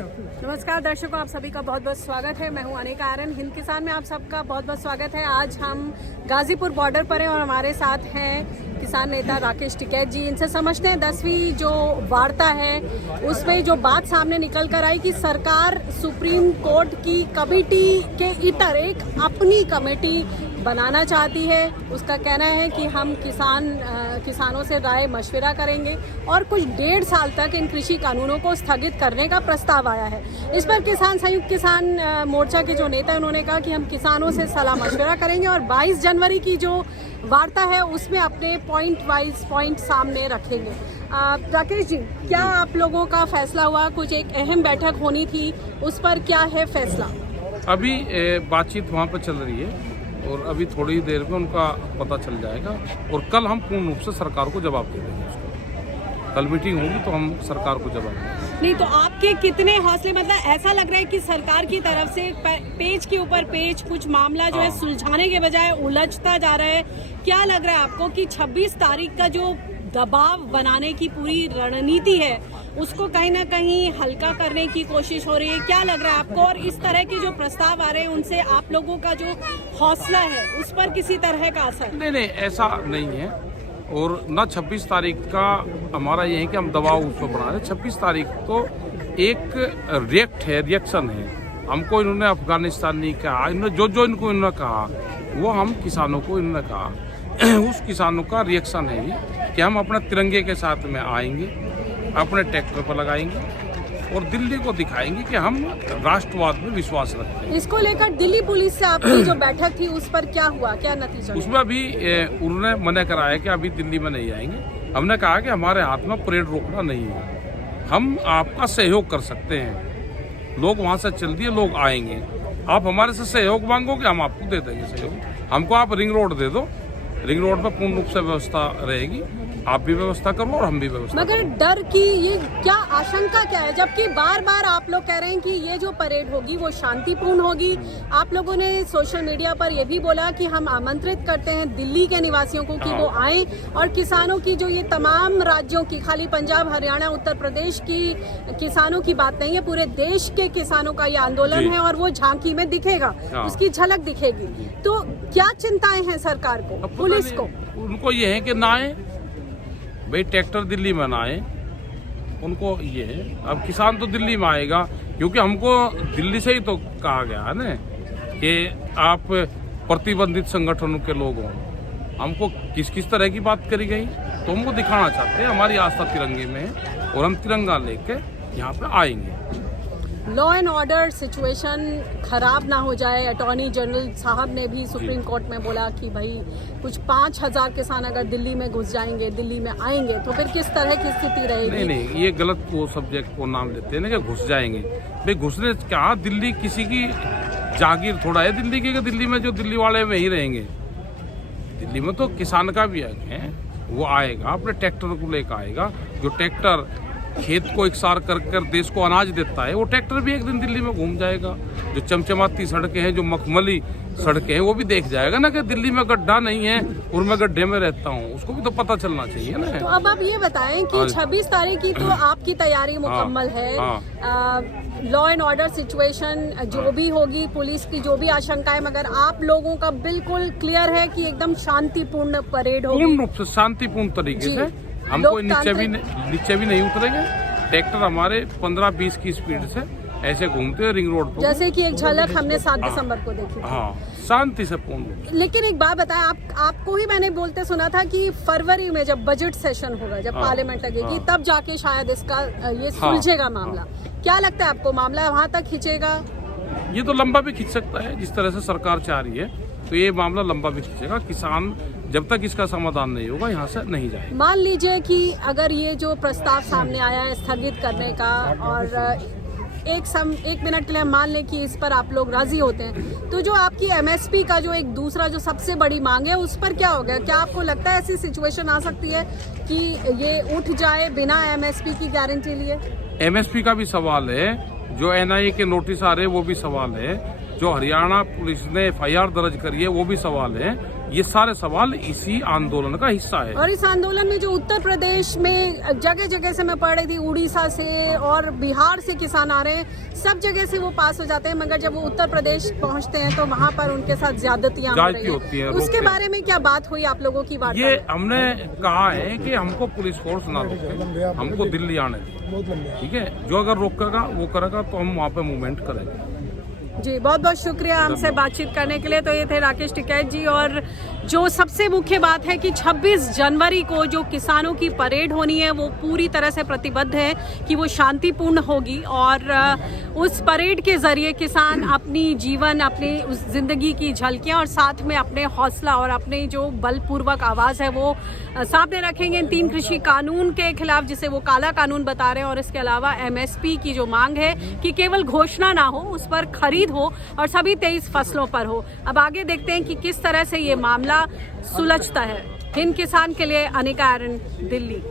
नमस्कार दर्शकों, आप सभी का बहुत बहुत स्वागत है। मैं हूं अनिका आर्यन। हिंद किसान में आप सबका बहुत बहुत स्वागत है। आज हम गाजीपुर बॉर्डर पर हैं और हमारे साथ हैं किसान नेता राकेश टिकैत जी। इनसे समझते हैं 10वीं जो वार्ता है उसमें जो बात सामने निकल कर आई कि सरकार सुप्रीम कोर्ट की कमेटी के इतर एक अपनी कमेटी बनाना चाहती है। उसका कहना है कि हम किसानों से राय मशविरा करेंगे और कुछ 1.5 साल तक इन कृषि कानूनों को स्थगित करने का प्रस्ताव आया है। इस पर संयुक्त किसान मोर्चा के जो नेता उन्होंने कहा कि हम किसानों से सलाह मशविरा करेंगे और 22 जनवरी की जो वार्ता है उसमें अपने पॉइंट सामने रखेंगे। राकेश जी, क्या आप लोगों का फैसला हुआ? कुछ एक अहम बैठक होनी थी, उस पर क्या है फैसला? अभी बातचीत वहाँ पर चल रही है और अभी थोड़ी ही देर में उनका पता चल जाएगा और कल हम पूर्ण रूप से सरकार को जवाब दे देंगे। उसको कल मीटिंग होगी तो हम सरकार को जवाब देंगे। नहीं तो आपके कितने हौसले, मतलब ऐसा लग रहा है कि सरकार की तरफ से पेज के ऊपर पेज कुछ मामला जो है सुलझाने के बजाय उलझता जा रहा है। क्या लग रहा है आपको कि 26 तारीख का जो दबाव बनाने की पूरी रणनीति है उसको कहीं ना कहीं हल्का करने की कोशिश हो रही है? क्या लग रहा है आपको? और इस तरह के जो प्रस्ताव आ रहे हैं उनसे आप लोगों का जो हौसला है उस पर किसी तरह का असर? नहीं, ऐसा नहीं है। और ना 26 तारीख का हमारा ये है कि हम दबाव उस पर बना रहे हैं। 26 तारीख तो एक रिएक्शन है। हमको इन्होंने अफगानिस्तान नहीं कहा, इन्होंने जो इनको इन्होंने कहा वो हम किसानों को इन्होंने कहा। उस किसानों का रिएक्शन है ये कि हम अपने तिरंगे के साथ में आएंगे, अपने ट्रैक्टर पर लगाएंगे और दिल्ली को दिखाएंगे कि हम राष्ट्रवाद में विश्वास रखते हैं। इसको लेकर दिल्ली पुलिस से आपकी जो बैठक थी उस पर क्या हुआ, क्या नतीजा? उसमें अभी उन्होंने मना कराया कि अभी दिल्ली में नहीं आएंगे। हमने कहा कि हमारे हाथ में परेड रोकना नहीं है, हम आपका सहयोग कर सकते हैं। लोग वहाँ से चल दिए, लोग आएंगे, आप हमारे से सहयोग मांगोगे हम आपको दे देंगे सहयोग। हमको आप रिंग रोड दे दो, रिंग रोड पर पूर्ण रूप से व्यवस्था रहेगी, आप भी व्यवस्था करो और हम भी व्यवस्था मगर डर की ये क्या आशंका क्या है, जबकि बार बार आप लोग कह रहे हैं कि ये जो परेड होगी वो शांतिपूर्ण होगी। आप लोगों ने सोशल मीडिया पर ये भी बोला कि हम आमंत्रित करते हैं दिल्ली के निवासियों को कि वो आए और किसानों की जो ये तमाम राज्यों की, खाली पंजाब, हरियाणा, उत्तर प्रदेश की किसानों की बात नहीं है, पूरे देश के किसानों का ये आंदोलन है और वो झांकी में दिखेगा, उसकी झलक दिखेगी। तो क्या चिंताएं हैं सरकार को, पुलिस को? उनको ये है कि ना आए भाई, ट्रैक्टर दिल्ली में ना आए, उनको ये है। अब किसान तो दिल्ली में आएगा क्योंकि हमको दिल्ली से ही तो कहा गया है ना कि आप प्रतिबंधित संगठनों के लोग हों। हमको किस किस तरह की बात करी गई तो हमको दिखाना चाहते हैं हमारी आस्था तिरंगे में है और हम तिरंगा लेके यहाँ पे आएंगे। लॉ एंड ऑर्डर सिचुएशन खराब ना हो जाए। अटॉर्नी जनरल साहब ने भी सुप्रीम कोर्ट में बोला कि भाई कुछ 5000 किसान अगर दिल्ली में घुस जाएंगे, दिल्ली में आएंगे तो फिर किस तरह की स्थिति रहेगी? नहीं, ये गलत वो सब्जेक्ट को नाम देते हैं ना कि घुस जाएंगे। भाई घुसने क्या, दिल्ली किसी की जागीर थोड़ा है दिल्ली की, दिल्ली में जो दिल्ली वाले में ही रहेंगे। दिल्ली में तो किसान का भी हक है, वो आएगा अपने ट्रैक्टर को लेकर आएगा। जो ट्रैक्टर खेत को इकसार कर देश को अनाज देता है वो ट्रैक्टर भी एक दिन दिल्ली में घूम जाएगा। जो चमचमाती सड़कें हैं, जो मखमली सड़कें हैं, वो भी देख जाएगा ना कि दिल्ली में गड्ढा नहीं है और मैं गड्ढे में रहता हूँ, उसको भी तो पता चलना चाहिए ना। तो अब आप ये बताएं कि 26 तारीख की तो आपकी तैयारी मुकम्मल है। लॉ एंड ऑर्डर सिचुएशन जो भी होगी, पुलिस की जो भी आशंकाएं, मगर आप लोगों का बिल्कुल क्लियर है कि एकदम शांतिपूर्ण परेड होगी? पूर्ण रूप से शांतिपूर्ण तरीके से। हम कोई नीचे भी नहीं उतरेंगे। ट्रैक्टर हमारे 15-20 की स्पीड से ऐसे घूमते हैं रिंग रोड पर, जैसे कि एक झलक हमने 7 दिसंबर को देखी। शांति से पूर्ण। लेकिन एक बात बताएं, आपको ही मैंने बोलते सुना था कि फरवरी में जब बजट सेशन होगा, जब पार्लियामेंट लगेगी, तब जाके शायद इसका ये सुलझेगा मामला। क्या लगता है आपको, मामला वहाँ तक खिंचेगा? ये तो लंबा भी खिंच सकता है, जिस तरह से सरकार चाह रही है तो ये मामला लंबा भी खिंचेगा। किसान जब तक इसका समाधान नहीं होगा यहाँ से नहीं जाएगा। मान लीजिए कि अगर ये जो प्रस्ताव सामने आया है स्थगित करने का और एक मिनट के लिए मान लें कि इस पर आप लोग राजी होते हैं, तो जो आपकी एमएसपी का जो एक दूसरा जो सबसे बड़ी मांग है उस पर क्या होगा? क्या आपको लगता है ऐसी सिचुएशन आ सकती है कि ये उठ जाए बिना एमएसपी की गारंटी लिए? एमएसपी का भी सवाल है, जो एनआईए के नोटिस आ रहे हैं वो भी सवाल है, जो हरियाणा पुलिस ने FIR दर्ज करी है वो भी सवाल है। ये सारे सवाल इसी आंदोलन का हिस्सा है। और इस आंदोलन में जो उत्तर प्रदेश में जगह जगह से मैं पढ़ रही थी, उड़ीसा से और बिहार से किसान आ रहे हैं, सब जगह से वो पास हो जाते हैं, मगर जब वो उत्तर प्रदेश पहुंचते हैं तो वहाँ पर उनके साथ ज्यादतियां होती है। उसके बारे में क्या बात हुई आप लोगों की? बात ये हमने कहा है कि हमको पुलिस फोर्स ना रोके, हमको दिल्ली आने दे, ठीक है। जो अगर रोकेगा वो करेगा तो हम वहाँ पे मूवमेंट करेंगे। जी, बहुत बहुत शुक्रिया हमसे बातचीत करने के लिए। तो ये थे राकेश टिकैत जी। और जो सबसे मुख्य बात है कि 26 जनवरी को जो किसानों की परेड होनी है वो पूरी तरह से प्रतिबद्ध है कि वो शांतिपूर्ण होगी, और उस परेड के जरिए किसान अपनी जीवन, अपनी उस जिंदगी की झलकियां और साथ में अपने हौसला और अपने जो बलपूर्वक आवाज़ है वो सामने रखेंगे इन 3 कृषि कानून के खिलाफ, जिसे वो काला कानून बता रहे हैं। और इसके अलावा MSP की जो मांग है कि केवल घोषणा ना हो, उस पर खरीद हो और सभी 23 फसलों पर हो। अब आगे देखते हैं कि किस तरह से ये मामला सुलझता है। हिंद किसान के लिए अनिका आर्यन, दिल्ली।